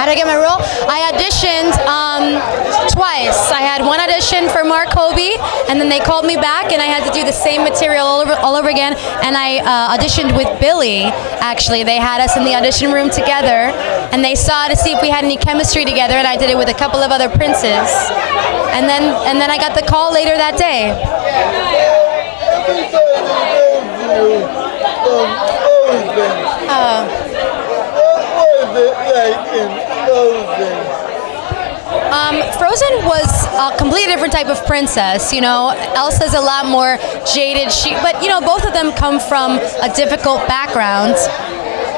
How did I get my role? I auditioned twice. I had one audition for Mark Kobe, and then they called me back, and I had to do the same material all over again. And I auditioned with Billy. Actually, they had us in the audition room together, and they saw to see if we had any chemistry together. And I did it with a couple of other princes, and then I got the call later that day. Frozen was a completely different type of princess. You know, Elsa's a lot more jaded. But you know, both of them come from a difficult background,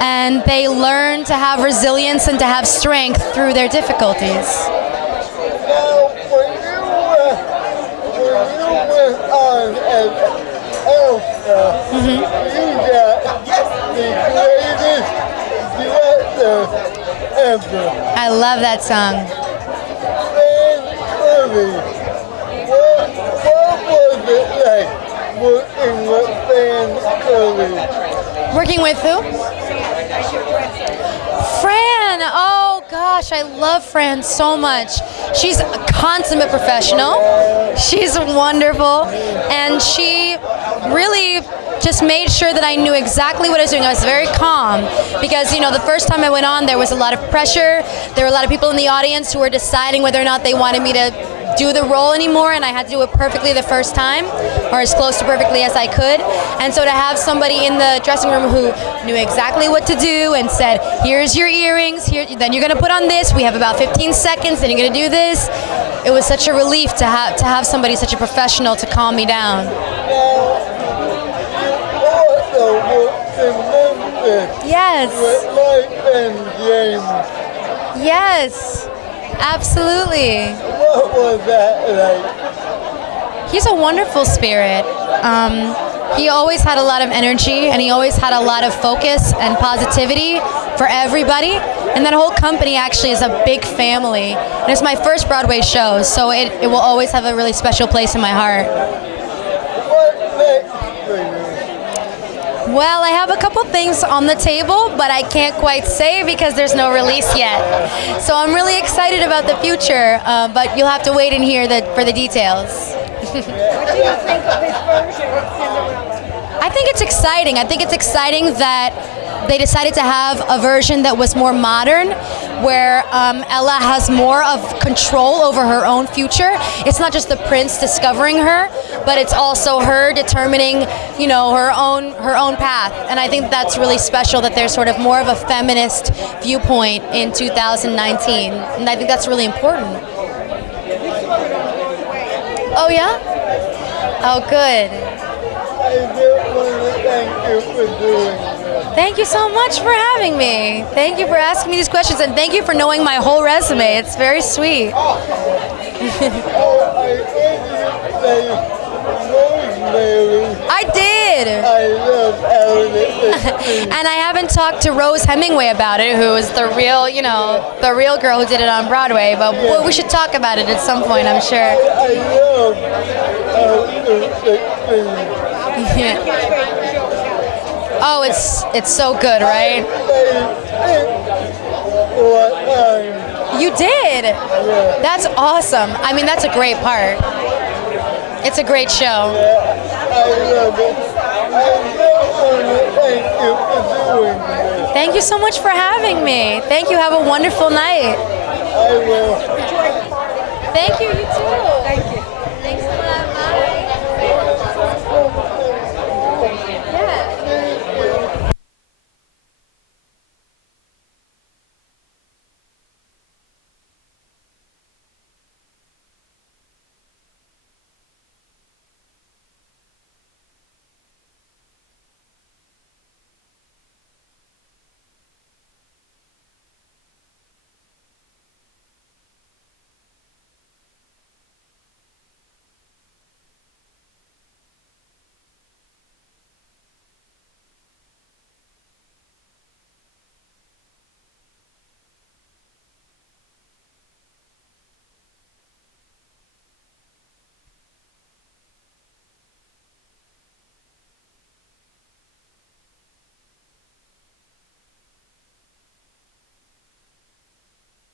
and they learn to have resilience and to have strength through their difficulties. I love that song. Working with who? Fran. Oh gosh, I love Fran so much. She's a consummate professional. She's wonderful, and she really just made sure that I knew exactly what I was doing. I was very calm because, you know, the first time I went on, there was a lot of pressure. There were a lot of people in the audience who were deciding whether or not they wanted me to do the role anymore, and I had to do it perfectly the first time, or as close to perfectly as I could. And so to have somebody in the dressing room who knew exactly what to do and said, here's your earrings, then you're going to put on this, we have about 15 seconds, then you're going to do this. It was such a relief to have somebody, such a professional, to calm me down. Yes. Yes. Absolutely. What was that like? He's a wonderful spirit. He always had a lot of energy, and he always had a lot of focus and positivity for everybody. And that whole company actually is a big family. And it's my first Broadway show, so it will always have a really special place in my heart. What next for you? Well, I have a couple things on the table, but I can't quite say because there's no release yet. So I'm really excited about the future, but you'll have to wait and hear for the details. What do you think of this version of Cinderella? I think it's exciting. I think it's exciting that they decided to have a version that was more modern, where Ella has more of control over her own future. It's not just the prince discovering her, but it's also her determining, you know, her own path. And I think that's really special, that there's sort of more of a feminist viewpoint in 2019, and I think that's really important. Oh yeah? Oh good. I just want to thank you for doing this. Thank you so much for having me. Thank you for asking me these questions, and thank you for knowing my whole resume. It's very sweet. I heard you say Rosemary. I did. I love Ellen. And I haven't talked to Rose Hemingway about it, who is the real, you know, the real girl who did it on Broadway, but we should talk about it at some point, I'm sure. I love how Oh, it's so good, right? You did? Yeah. That's awesome. I mean, that's a great part. It's a great show. I love it. I just want to thank you for doing this. Thank you so much for having me. Thank you. Have a wonderful night. I will. Thank you, you too.